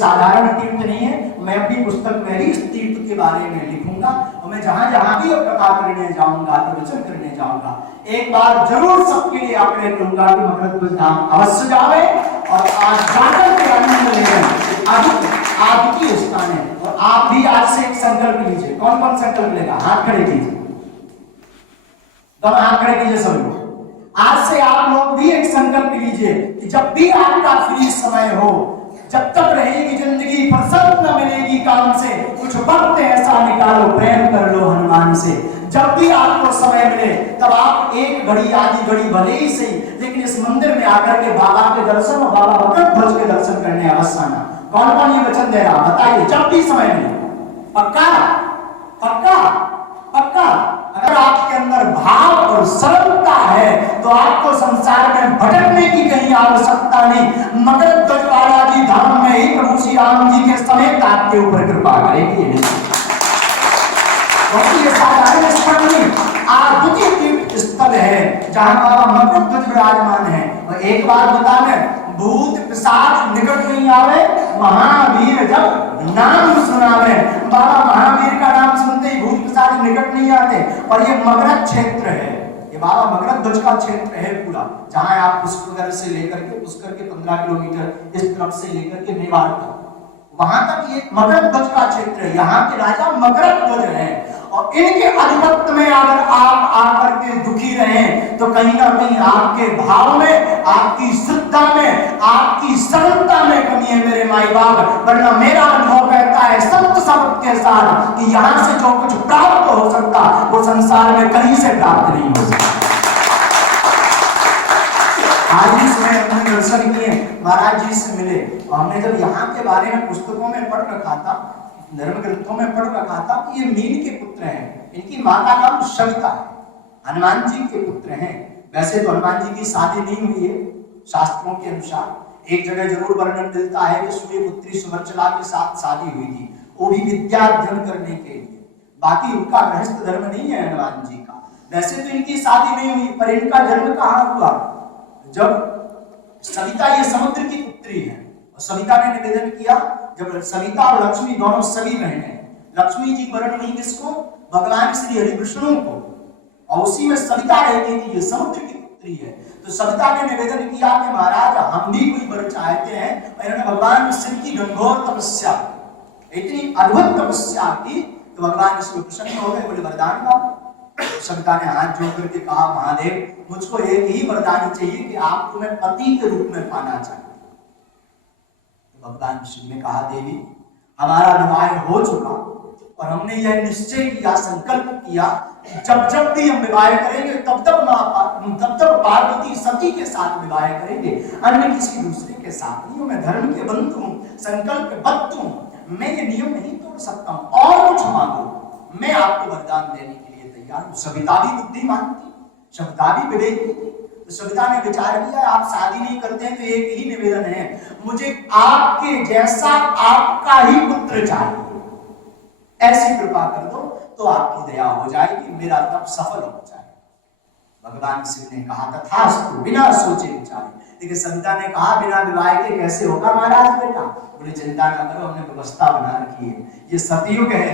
साधारण तीर्थ नहीं है। मैं अपनी पुस्तक में भी इस तीर्थ के बारे में लिखूंगा और मैं जहां जहां भी कथा करने जाऊंगा, प्रवचन करने जाऊंगा, एक बार जरूर सबके लिए आग्रह करूंगा कि मकरध्वज धाम अवश्य जावे और आज जाकर के आनंद लें। आज की स्थान है और आप भी आज से एक संकल्प लीजिए। कौन कौन संकल्प लेगा? हाथ खड़े कीजिए, दोनों हाथ खड़े कीजिए सब लोग। आज से आप लोग भी एक संकल्प लीजिए कि जब भी आपका फ्री समय हो, जब तक रहेगी जिंदगी, फुर्सत न मिलेगी काम से, कुछ वक्त ऐसा निकालो, प्रेम कर लो हनुमान से। जब भी आपको समय मिले तब आप एक घड़ी आधी घड़ी भले ही सही, लेकिन इस मंदिर में आकर के बाबा के दर्शन और बाबा मकरध्वज के दर्शन करने अवश्य आना। कौन कौन ये वचन दे रहा बताइए? जब भी समय मिले। पक्का पक्का पक्का? अगर आपके अंदर भाव और सरलता है तो आपको संसार में भटकने की कहीं आवश्यकता नहीं। मकरध्वज बालाजी धाम में ही प्रभु श्री राम जी के समेत आपके ऊपर कृपा करेगी। ये साधारण स्थल नहीं, अद्वितीय तीर्थ स्थल है जहां बाबा मकरध्वज विराजमान है। और एक बात बता दें, भूत पिशाच निकट नहीं आवे, महावीर जब नाम सुनावे। बाबा महावीर का नाम सुनते ही भूत पिशाच निकट नहीं आते। और ये मगरध क्षेत्र है, ये बाबा मकरध्वज का क्षेत्र है पूरा, जहां आप पुष्कर से लेकर के 15 किलोमीटर इस तरफ से लेकर के मेवाड़ तक, वहां तक ये मकरध्वज का क्षेत्र है। यहाँ के राजा मकरध्वज हैं और इनके आधिपत्य में अगर आप आकर के दुखी रहें तो कहीं ना कहीं आपके भाव में, आपकी श्रद्धा में, आपकी सरलता में कमी है मेरे माई बाप। वरना मेरा अनुभव कहता है सत्य शब्द के साथ कि यहाँ से जो कुछ प्राप्त हो सकता वो संसार में कहीं से प्राप्त नहीं हो सकता। आज ही समय हमने दर्शन किए, महाराज जी से मिले और हमने जब यहाँ के बारे में पुस्तकों में पढ़ रखा था, धर्म ग्रंथों में पढ़ रखा था कि ये मीन के पुत्र हैं, इनकी मां का नाम सविता है, हनुमान जी के पुत्र हैं। वैसे तो हनुमान जी की शादी नहीं हुई है शास्त्रों के अनुसार। एक जगह जरूर वर्णन मिलता है कि सूर्यपुत्री सुवर्चला के साथ शादी हुई थी, वो भी विद्या अध्ययन करने के लिए। बाकी उनका गृहस्थ धर्म नहीं है हनुमान जी का। वैसे तो इनकी शादी नहीं हुई, पर इनका जन्म कहाँ हुआ? जब सविता ये समुद्र की पुत्री है और सविता ने निवेदन किया, जब सविता और लक्ष्मी दोनों सगी बहनें, लक्ष्मी जी वरण हुई किसको? भगवान श्री हरि विष्णु को, और उसी में सविता रहती थी, ये समुद्र की पुत्री है। तो सविता ने निवेदन किया कि महाराज हम भी कोई वर चाहते हैं। और इन्होंने भगवान शिव की घनघोर तपस्या, इतनी अद्भुत तपस्या की तो भगवान शिव प्रसन्न हो गए, बोले वरदान का। सविता ने हाथ जोड़ करके कहा महादेव मुझको एक ही वरदान चाहिए कि आपको मैं पति के रूप में पाना चाहती हूँ। तो भगवान शिव ने कहा देवी हमारा विवाह हो चुका और हमने यह निश्चय किया, संकल्प किया जब जब भी हम विवाह करेंगे तब तब पार्वती सती के साथ विवाह करेंगे, अन्य किसी दूसरे के साथ नहीं। मैं धर्म के बंधु हूँ, संकल्प बद्ध हूँ, मैं ये नियम नहीं तोड़ सकता हूँ। और कुछ मांगो मैं आपको वरदान देने के लिए तैयार हूँ। सविता भी बुद्धिमान थी, सविता भी विवेकी थी। तो सविता ने विचार किया आप शादी नहीं करते हैं तो एक ही निवेदन है, मुझे आपके जैसा आपका ही पुत्र चाहिए, ऐसी कृपा कर दो तो आपकी दया हो जाएगी, मेरा तप सफल हो जाए। भगवान शिव ने कहा तथास्तु, बिना सोचे विचारे। लेकिन सविता ने कहा बिना विवाह के कैसे होगा महाराज बेटा? बोले चिंता न करो, हमने व्यवस्था बना रखी है। ये सतयुग है,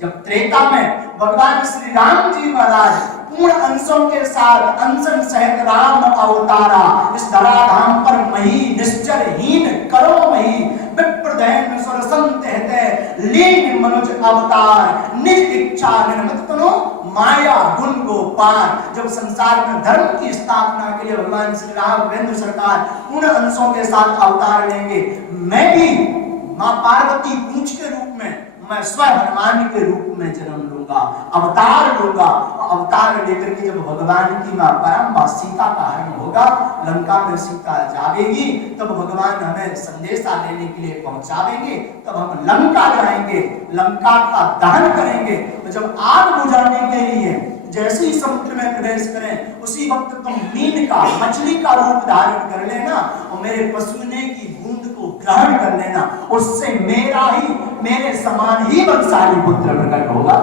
जब त्रेता में भगवान श्री राम जी महाराज पूर्ण अंशों के साथ अंशन सहित राम अवतारा, इस धराधाम पर मही निश्चर हीन करो मही, विप्रदैन सुरसंत कहते लीन मनुज अवतार, निज इच्छा निर्मित तनो माया गुण गोपाल। जब संसार में धर्म की स्थापना के लिए भगवान श्री राम केंद्र सरकार पूर्ण अंशों के साथ अवतार लेंगे, मैं भी मां पार्वती पूंछ के रूप में, मैं स्वयं हनुमान के रूप में जन्म लूंगा, अवतार लूंगा। अवतार लेकर के जब भगवान की मां परम मां सीता का हरण होगा, लंका में सीता जावेगी, तब भगवान हमें संदेशा लेने के लिए पहुंचावेंगे, तब हम लंका जाएंगे, लंका का दहन करेंगे। तो जब आग बुझाने के लिए जैसे ही समुद्र में प्रवेश करें उसी वक्त तुम मीन का, मछली का रूप धारण कर लेना और मेरे पसीने की बूंद को ग्रहण कर लेना, उससे मेरा ही, मेरे समान ही वंशाली पुत्र प्रकट होगा।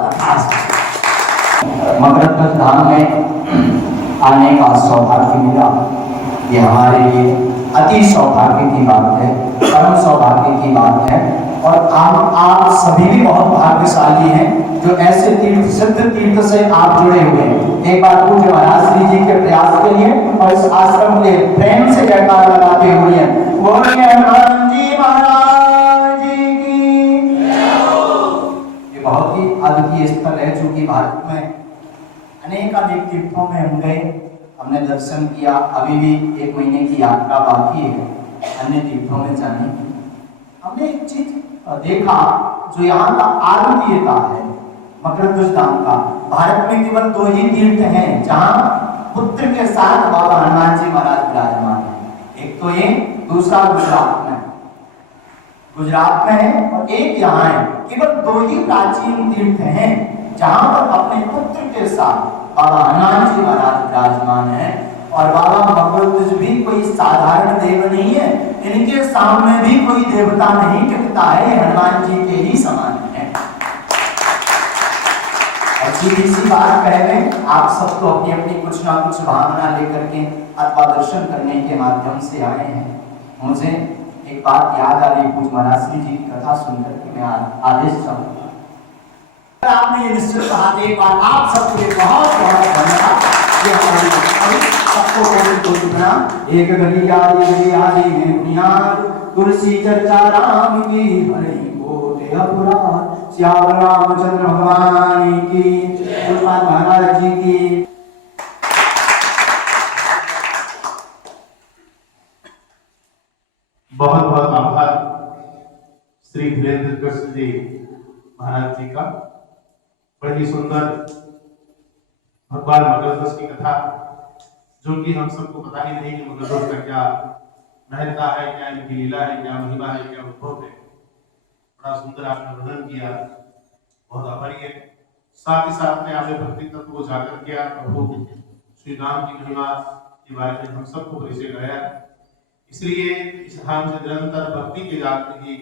मकरध्वज धाम में आने का सौभाग्य मिला, ये हमारे लिए अति सौभाग्य की बात है। परम सौभाग्य की बात है। और आप सभी भी बहुत भाग्यशाली हैं जो ऐसे तीर्थ, सिद्ध तीर्थ से आप जुड़े हुए हैं। एक बार पूज्य महाराज श्री जी के प्रयास के लिए और इस आश्रम के प्रेम से जयकार लगाते हुए बोलिए हनुमान जी महाराज की। ये बहुत ही अद्वितीय स्थल है, चूंकि भारत में अनेक तीर्थों में हम गए, हमने दर्शन किया, अभी भी 1 महीने की यात्रा बाकी है अन्य तीर्थों में जाने की। हमने एक चीज देखा जो यहाँ का अद्वितीयता है मकर ध्वज धाम का। भारत में केवल 2 ही तीर्थ हैं जहाँ पुत्र के साथ बाबा हनुमान जी महाराज विराजमान है। एक तो ये, दूसरा गुजरात में है और एक यहाँ है। केवल 2 ही प्राचीन तीर्थ हैं जहाँ पर अपने पुत्र के साथ बाबा हनुमान जी महाराज विराजमान है। और बाबा मकर भी कोई साधारण देव नहीं है, इनके सामने भी कोई देवता नहीं टिकता है, हनुमान जी के ही समान है। और सीधी सी बात कह रहे, आप सबको अपनी अपनी कुछ ना कुछ भावना लेकर के अथवा दर्शन करने के माध्यम से आए हैं। मुझे एक बात याद आ रही, पूज्य महाराज श्री जी की कथा सुनकर के मैं आदेश चाहूंगा। आपने ये निश्चित कहा, एक बार आप सबके लिए बहुत बहुत धन्यवाद। सबको एक गलिया है बुनियाद, तुलसी चर्चा राम की, हरि बोले अपराध, श्याम रामचंद्र भगवान की, महाराज जी की। बहुत बहुत आभार श्री धीरेन्द्र कृष्ण जी महाराज जी का। बड़ी सुंदर भगवान मकर ध्वज की कथा, जो कि हम सबको पता ही नहीं कि मकर ध्वज का क्या महत्ता है, क्या इनकी लीला है, क्या महिमा है, क्या उद्भव है। बड़ा सुंदर आपने वर्णन किया, बहुत आभारी है। साथ ही साथ में आपने भक्ति तत्व को उजागर किया, प्रभु श्री राम की महिमा के बारे में हम सबको परिचय कराया। इसलिए इस धाम से निरंतर भक्ति के जागरण की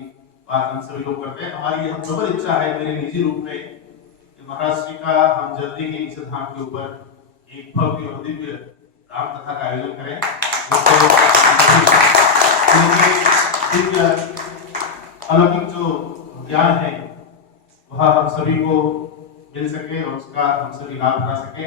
बात हम सभी लोग करते हैं। हमारी यह प्रबल इच्छा है मेरे निजी रूप में कि महाराज श्री का हम जल्दी ही इस धाम के ऊपर एक भव्य और दिव्य राम कथा का आयोजन करें, दिव्य अलौकिक जो ज्ञान है वह हम सभी को मिल सके और उसका हम सभी लाभ उठा सके।